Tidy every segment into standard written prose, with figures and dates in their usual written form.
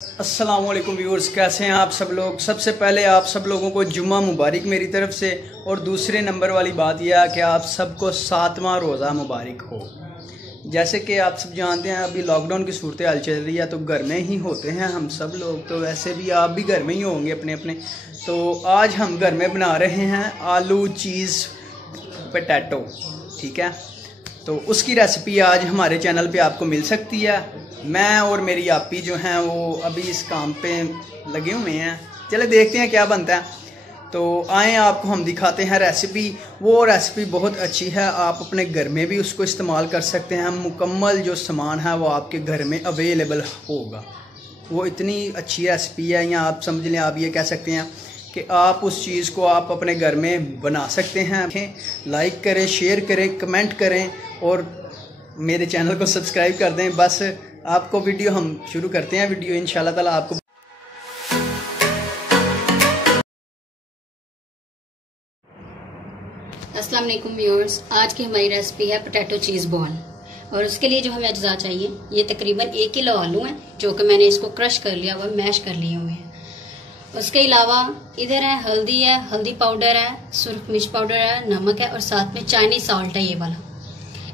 अस्सलाम वालेकुम व्यूअर्स, कैसे हैं आप सब लोग। सबसे पहले आप सब लोगों को जुम्मा मुबारक मेरी तरफ से। और दूसरे नंबर वाली बात यह है कि आप सबको 7वां रोज़ा मुबारक हो। जैसे कि आप सब जानते हैं अभी लॉकडाउन की सूरत हाल चल रही है, तो घर में ही होते हैं हम सब लोग। तो वैसे भी आप भी घर में ही होंगे अपने अपने। तो आज हम घर में बना रहे हैं आलू चीज़ पोटैटो, ठीक है। तो उसकी रेसिपी आज हमारे चैनल पे आपको मिल सकती है। मैं और मेरी आपी जो हैं वो अभी इस काम पे लगे हुए हैं। चले देखते हैं क्या बनता है। तो आए आपको हम दिखाते हैं रेसिपी। वो रेसिपी बहुत अच्छी है, आप अपने घर में भी उसको इस्तेमाल कर सकते हैं। मुकम्मल जो सामान है वो आपके घर में अवेलेबल होगा। वो इतनी अच्छी रेसिपी है, या आप समझ लें, आप ये कह सकते हैं कि आप उस चीज़ को आप अपने घर में बना सकते हैं। लाइक करें, शेयर करें, कमेंट करें और मेरे चैनल को सब्सक्राइब कर दें। बस आपको वीडियो हम शुरू करते हैं। वीडियो इंशाल्लाह ताला आपको अस्सलाम वालेकुम व्यूअर्स, आज की हमारी रेसिपी है पोटैटो चीज़ बॉल। और उसके लिए जो हमें अज्जा चाहिए, ये तकरीबन 1 किलो आलू हैं जो कि मैंने इसको क्रश कर लिया हुआ, मैश कर लिए हुए हैं। उसके अलावा इधर है हल्दी पाउडर है, सुरख मिर्च पाउडर है, नमक है और साथ में चाइनीज सॉल्ट है ये वाला।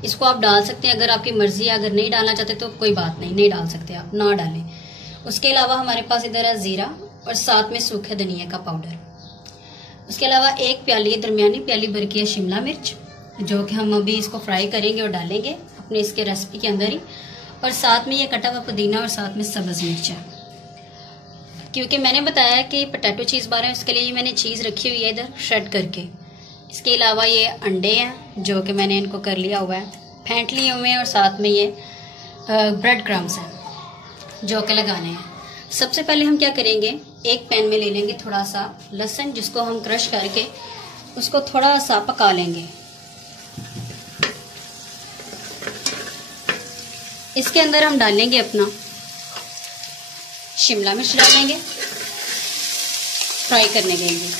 इसको आप डाल सकते हैं, अगर आपकी मर्जी है। अगर नहीं डालना चाहते तो कोई बात नहीं, नहीं डाल सकते, आप ना डालें। उसके अलावा हमारे पास इधर है जीरा और साथ में सूखे धनिया का पाउडर। उसके अलावा 1 प्याली, दरमियानी प्याली भर की है शिमला मिर्च, जो कि हम अभी इसको फ्राई करेंगे और डालेंगे अपने इसके रेसिपी के अंदर ही। और साथ में ये कटा हुआ पुदीना और साथ में सब्ज मिर्च है। क्योंकि मैंने बताया कि पोटैटो चीज़ बार है, उसके लिए मैंने चीज़ रखी हुई है इधर श्रेड करके। इसके अलावा ये अंडे हैं जो कि मैंने इनको कर लिया हुआ है, फेंट लिए हुए हैं। और साथ में ये ब्रेड क्रम्स हैं जो कि लगाने हैं। सबसे पहले हम क्या करेंगे, एक पैन में ले लेंगे थोड़ा सा लहसुन, जिसको हम क्रश करके उसको थोड़ा सा पका लेंगे। इसके अंदर हम डालेंगे अपना शिमला मिर्च, डालेंगे फ्राई करने के लिए।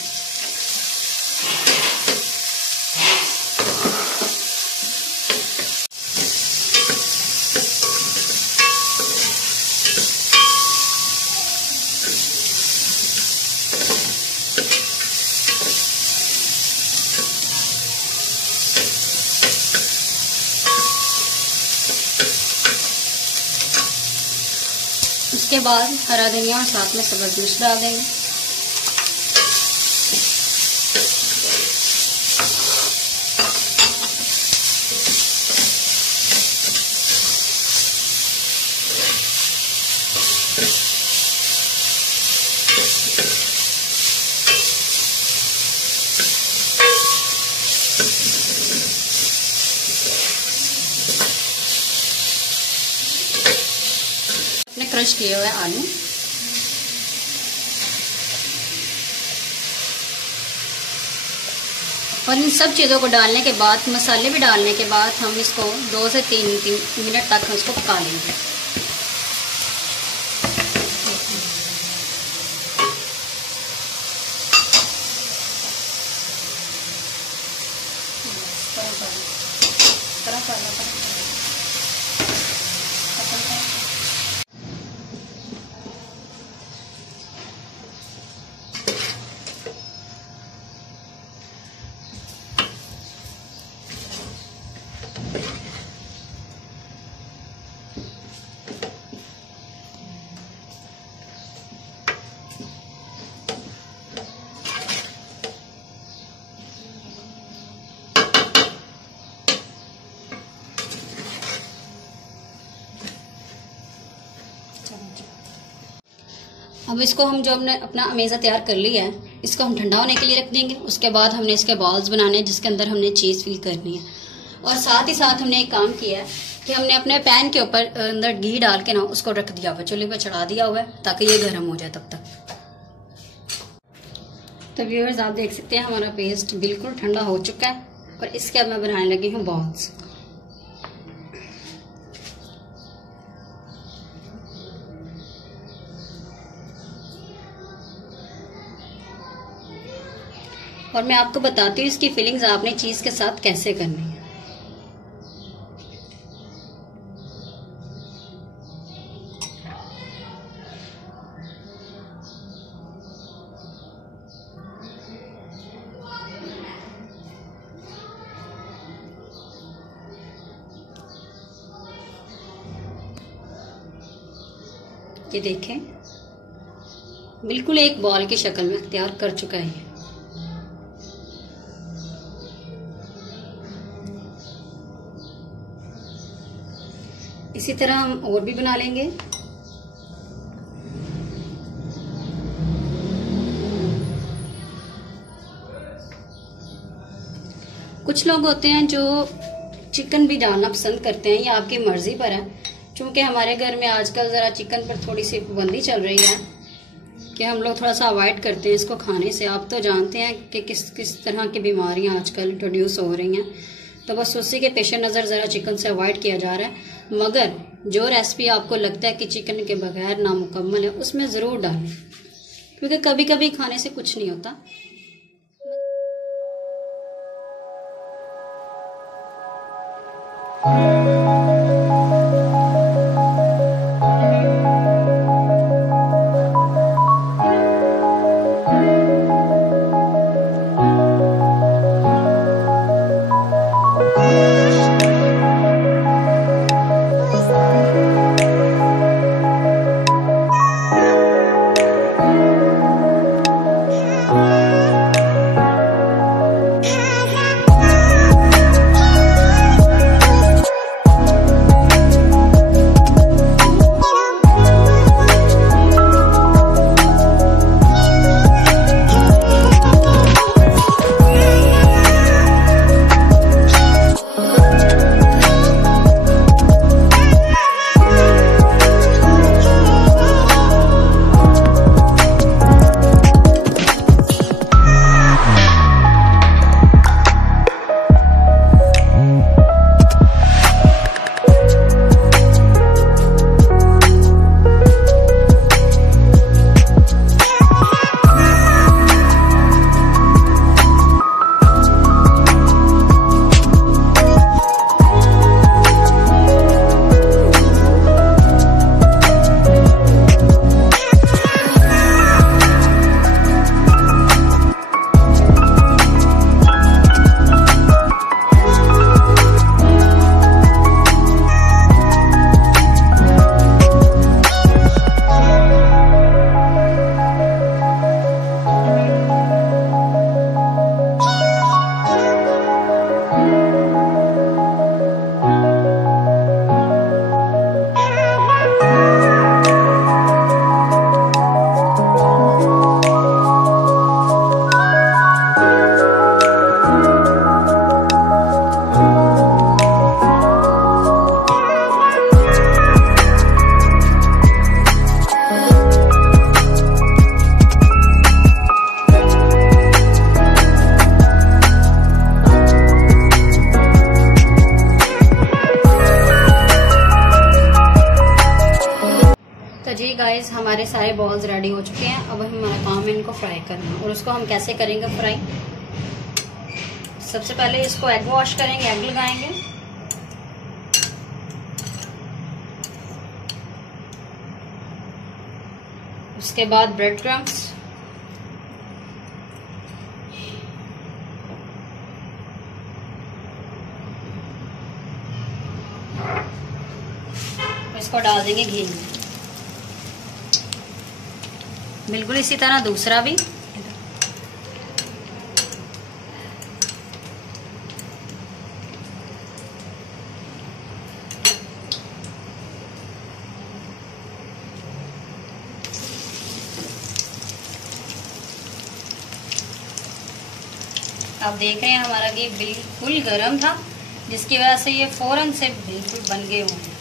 उसके बाद हरा धनिया और साथ में सब्ज मिर्च डाल देंगे। क्रश किए हुए आलू, और इन सब चीज़ों को डालने के बाद, मसाले भी डालने के बाद, हम इसको 2 से 3 मिनट तक इसको पका लेंगे। अब इसको हम, जो हमने अपना अमेज़ा तैयार कर लिया है, इसको हम ठंडा होने के लिए रख देंगे। उसके बाद हमने इसके बॉल्स बनाने हैं जिसके अंदर हमने चीज़ फिल करनी है। और साथ ही साथ हमने एक काम किया है कि हमने अपने पैन के ऊपर अंदर घी डाल के ना उसको रख दिया हुआ, चूल्हे पर चढ़ा दिया हुआ है ताकि ये गर्म हो जाए तब तक। तो व्यूअर्स, आप देख सकते हैं हमारा पेस्ट बिल्कुल ठंडा हो चुका है और इसके अब मैं बनाने लगी हूँ बॉल्स। और मैं आपको बताती हूँ इसकी फिलिंग्स आपने चीज़ के साथ कैसे करनी है। ये देखें, बिल्कुल एक बॉल की शक्ल में तैयार कर चुका है। इसी तरह हम और भी बना लेंगे। कुछ लोग होते हैं जो चिकन भी डालना पसंद करते हैं, ये आपकी मर्जी पर है। क्योंकि हमारे घर में आजकल जरा चिकन पर थोड़ी सी पाबंदी चल रही है कि हम लोग थोड़ा सा अवॉइड करते हैं इसको खाने से। आप तो जानते हैं कि किस किस तरह की बीमारियां आजकल इंट्रोड्यूस हो रही हैं, तो बस उसी के पेश नज़र ज़रा चिकन से अवॉइड किया जा रहा है। मगर जो रेसिपी आपको लगता है कि चिकन के बगैर नामुकम्मल है, उसमें ज़रूर डालें, क्योंकि कभी कभी खाने से कुछ नहीं होता। जी गाइस, हमारे सारे बॉल्स रेडी हो चुके हैं। अब हमारा काम है इनको फ्राई करना। और उसको हम कैसे करेंगे फ्राई? सबसे पहले इसको एग वॉश करेंगे, एग लगाएंगे। उसके बाद ब्रेड क्रम्स, इसको डाल देंगे घी में। बिल्कुल इसी तरह दूसरा भी। आप देख रहे हैं हमारा घी बिल्कुल गर्म था, जिसकी वजह से ये फौरन से बिल्कुल बन गए हुए हैं।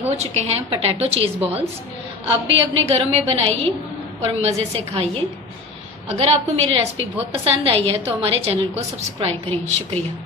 हो चुके हैं पोटैटो चीज़ बॉल्स। आप भी अपने घरों में बनाइए और मज़े से खाइए। अगर आपको मेरी रेसिपी बहुत पसंद आई है तो हमारे चैनल को सब्सक्राइब करें। शुक्रिया।